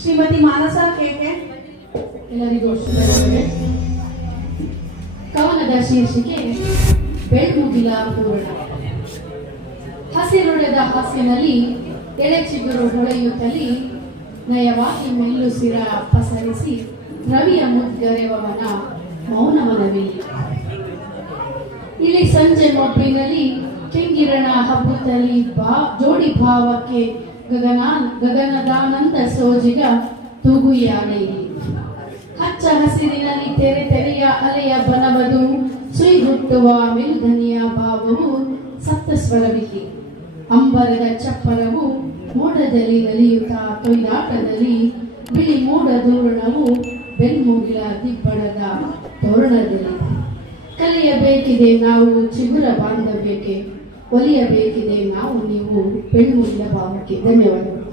ಶ್ರೀಮತಿ ಮಾನಸ K K ಎಲ್ಲರಿಗೂ. ಕವನದ ಶೀರ್ಷಿಕೆ, ಬೆಳ್ಮುಗಿಲ ಪೂರ್ಣ ಹಸಿರುಳೆದ ಹಸಿನಲ್ಲಿ ಎಳೆ ಚಿಗುರು ಹೊಳೆಯುತ್ತಲಿ ನಯವಾಗಿ ಮೆಲ್ಲು ಸಿರ ಪಸರಿಸಿ ರವಿಯ ಮುದ್ಗರೆವವನ ಮೌನ ಮನವಿ. ಇಲ್ಲಿ ಸಂಜೆ ಮೊಬ್ಬಿನಲ್ಲಿ ಕೆಂಗಿರಣ ಹಬ್ಬುತ್ತಲಿ ಬಾ, ಜೋಡಿ ಭಾವಕ್ಕೆ ಗಗನ ಗಗನದಾನಂದ ಸೋಜಿಗ ತೂಗುಯಾನೆ. ಹಚ್ಚ ಹಸಿರಿನಲ್ಲಿ ತೆರೆ ತೆರೆಯ ಅಲೆಯ ಬನವದು ಸುಯ್ಗುಟ್ಟುವ ಮಿಲ್ಧನಿಯ ಭಾವವು ಸಪ್ತಸ್ವರವಿಲ್ಲಿ. ಅಂಬರದ ಚಪ್ಪರವು ಮೋಡದಲ್ಲಿ ನಲಿಯುತ್ತಾ ತೊಯ್ದಾಟದಲ್ಲಿ ಬಿಳಿ ಮೋಡ ದೂರಣವು ಬೆನ್ಮೂಗಿಲ ದಿಬ್ಬಣದ ತೋರಣದಲ್ಲಿ. ಕಲಿಯಬೇಕಿದೆ ನಾವು ಚಿಗುರ ಬಾಂಧವ್ಯಕ್ಕೆ. ಒಲಿಯಬೇಕಿದೆ ನಾವು ನೀವು ಬೆಳ್ಮುಗಿಲ ಭಾವಕ್ಕೆ ಧನ್ಯವಾದಗಳು.